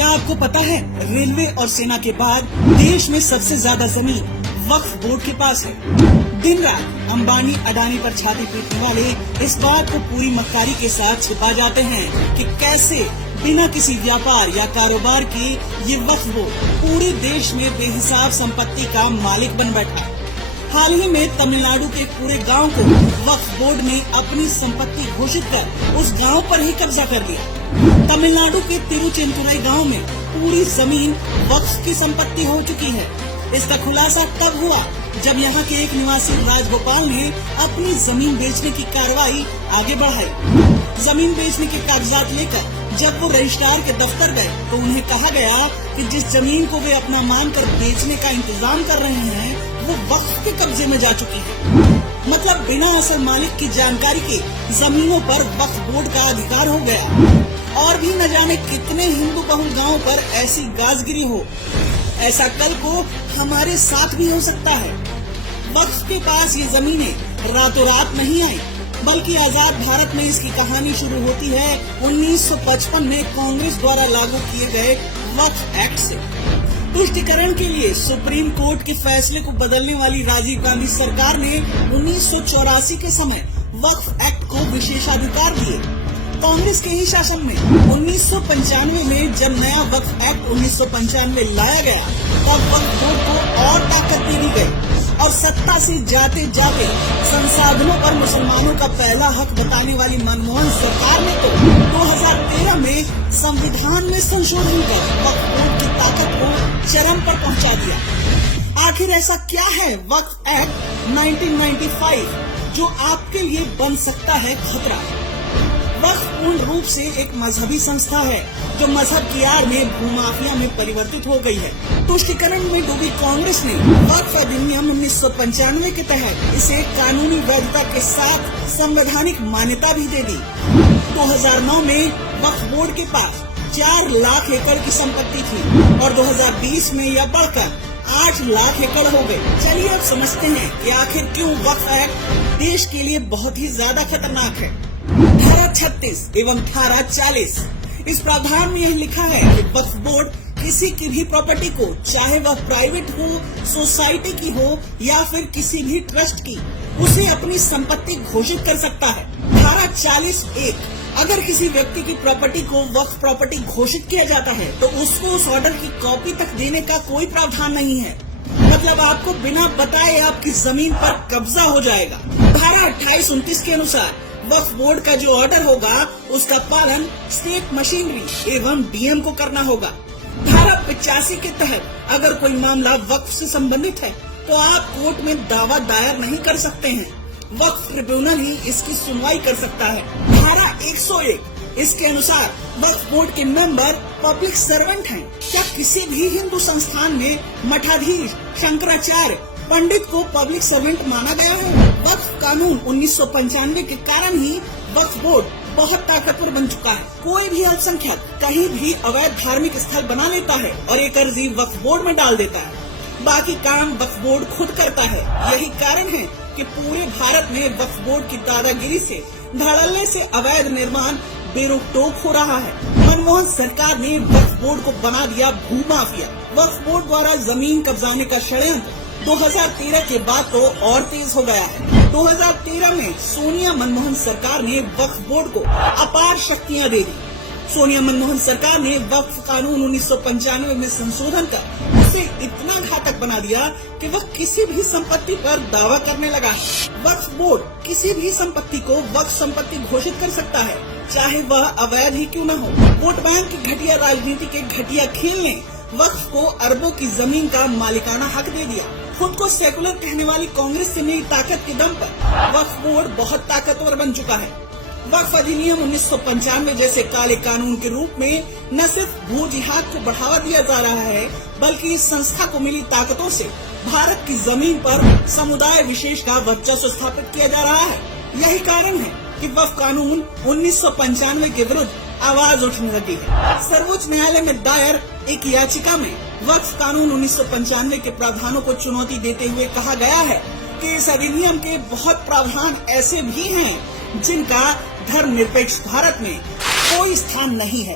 क्या आपको पता है रेलवे और सेना के बाद देश में सबसे ज्यादा जमीन वक्फ बोर्ड के पास है। दिन रात अंबानी अडानी पर छाती पीटने वाले इस बात को पूरी मक्कारी के साथ छिपा जाते हैं कि कैसे बिना किसी व्यापार या कारोबार के ये वक्फ बोर्ड पूरे देश में बेहिसाब संपत्ति का मालिक बन बैठा। हाल ही में तमिलनाडु के पूरे गांव को वक्फ बोर्ड ने अपनी संपत्ति घोषित कर उस गांव पर ही कब्जा कर लिया। तमिलनाडु के तिरुचेंतुरई गांव में पूरी जमीन वक्फ की संपत्ति हो चुकी है। इसका खुलासा तब हुआ जब यहां के एक निवासी राजगोपाल ने अपनी जमीन बेचने की कार्रवाई आगे बढ़ाई। जमीन बेचने के कागजात लेकर जब वो रजिस्ट्रार के दफ्तर गए तो उन्हें कहा गया कि जिस जमीन को वे अपना मानकर बेचने का इंतजाम कर रहे हैं वो वक्फ के कब्जे में जा चुकी है। मतलब बिना असल मालिक की जानकारी के जमीनों पर वक्फ बोर्ड का अधिकार हो गया। और भी न जाने कितने हिंदू बहुल गाँव पर ऐसी गाजगिरी हो। ऐसा कल को हमारे साथ भी हो सकता है। वक्फ के पास ये जमीनें रातों रात नहीं आई, बल्कि आजाद भारत में इसकी कहानी शुरू होती है 1955 में कांग्रेस द्वारा लागू किए गए वक्फ एक्ट से। तुष्टिकरण के लिए सुप्रीम कोर्ट के फैसले को बदलने वाली राजीव गांधी सरकार ने 1984 के समय वक्फ एक्ट को विशेषाधिकार दिए। कांग्रेस के ही शासन में 1995 में जब नया वक्फ एक्ट 1995 लाया गया तब वक्फ बोर्ड को और ताकत दे दी गई और सत्ता से जाते जाते संसाधनों पर मुसलमानों का पहला हक बताने वाली मनमोहन सरकार ने तो 2013 में संविधान में संशोधन कर वक्फ बोर्ड की ताकत को चरम पर पहुंचा दिया। आखिर ऐसा क्या है वक्फ एक्ट 1995 जो आपके लिए बन सकता है खतरा? वक्फ पूर्ण रूप से एक मजहबी संस्था है जो मजहब की आड़ में भूमाफिया में परिवर्तित हो गई है। तुष्टिकरण में डूबी कांग्रेस ने वक्फ अधिनियम 1995 के तहत इसे कानूनी वैधता के साथ संवैधानिक मान्यता भी दे दी। 2009 में वक्फ बोर्ड के पास 4 लाख एकड़ की संपत्ति थी और 2020 में यह बढ़कर 8 लाख एकड़ हो गई। चलिए अब समझते हैं कि आखिर क्यों वक्फ एक्ट देश के लिए बहुत ही ज्यादा खतरनाक है। धारा 36 एवं धारा 40 इस प्रावधान में यह लिखा है कि वक्फ बोर्ड किसी की भी प्रॉपर्टी को, चाहे वह प्राइवेट हो, सोसाइटी की हो या फिर किसी भी ट्रस्ट की, उसे अपनी संपत्ति घोषित कर सकता है। धारा 40(1) अगर किसी व्यक्ति की प्रॉपर्टी को वक्फ प्रॉपर्टी घोषित किया जाता है तो उसको उस ऑर्डर की कॉपी तक देने का कोई प्रावधान नहीं है। मतलब आपको बिना बताए आपकी जमीन पर कब्जा हो जाएगा। धारा 28-29 के अनुसार वक्फ बोर्ड का जो ऑर्डर होगा उसका पालन स्टेट मशीनरी एवं डीएम को करना होगा। धारा 85 के तहत अगर कोई मामला वक्फ से संबंधित है तो आप कोर्ट में दावा दायर नहीं कर सकते हैं। वक्फ ट्रिब्यूनल ही इसकी सुनवाई कर सकता है। धारा 101 इसके अनुसार वक्फ बोर्ड के मेंबर पब्लिक सर्वेंट हैं। क्या किसी भी हिंदू संस्थान में मठाधीश, शंकराचार्य, पंडित को पब्लिक सर्वेंट माना गया है? वक्फ कानून 1995 के कारण ही वक्फ बोर्ड बहुत ताकतवर बन चुका है। कोई भी अल्पसंख्यक कहीं भी अवैध धार्मिक स्थल बना लेता है और एक अर्जी वक्फ बोर्ड में डाल देता है। बाकी काम वक्फ बोर्ड खुद करता है। यही कारण है कि पूरे भारत में वक्फ बोर्ड की दादागिरी से, धड़ल्ले से अवैध निर्माण बेरोक-टोक हो रहा है। मनमोहन सरकार ने वक्फ बोर्ड को बना दिया भूमाफिया। वक्फ बोर्ड द्वारा जमीन कब्जाने का षड्यंत्र 2013 के बाद तो और तेज हो गया है। 2013 में सोनिया मनमोहन सरकार ने वक्फ बोर्ड को अपार शक्तियां दे दी। सोनिया मनमोहन सरकार ने वक्फ कानून 1995 में संशोधन कर उसे इतना घातक बना दिया कि वह किसी भी संपत्ति पर दावा करने लगा। वक्फ बोर्ड किसी भी संपत्ति को वक्फ संपत्ति घोषित कर सकता है, चाहे वह अवैध ही क्यों न हो। वोट बैंक की घटिया राजनीति के घटिया खेल ने वक्फ को अरबों की जमीन का मालिकाना हक दे दिया। खुद को सेकुलर कहने वाली कांग्रेस से मिली ताकत के दम पर वक्फ बोर्ड बहुत ताकतवर बन चुका है। वक्फ अधिनियम 1995 जैसे काले कानून के रूप में न सिर्फ भू जिहाद को बढ़ावा दिया जा रहा है, बल्कि इस संस्था को मिली ताकतों से भारत की जमीन पर समुदाय विशेष का वर्चस्व स्थापित किया जा रहा है। यही कारण है कि वक्फ कानून 1995 के विरुद्ध आवाज उठने लगी है। सर्वोच्च न्यायालय में दायर एक याचिका में वक्फ कानून 1995 के प्रावधानों को चुनौती देते हुए कहा गया है कि इस अधिनियम के बहुत प्रावधान ऐसे भी हैं जिनका धर्मनिरपेक्ष भारत में कोई स्थान नहीं है।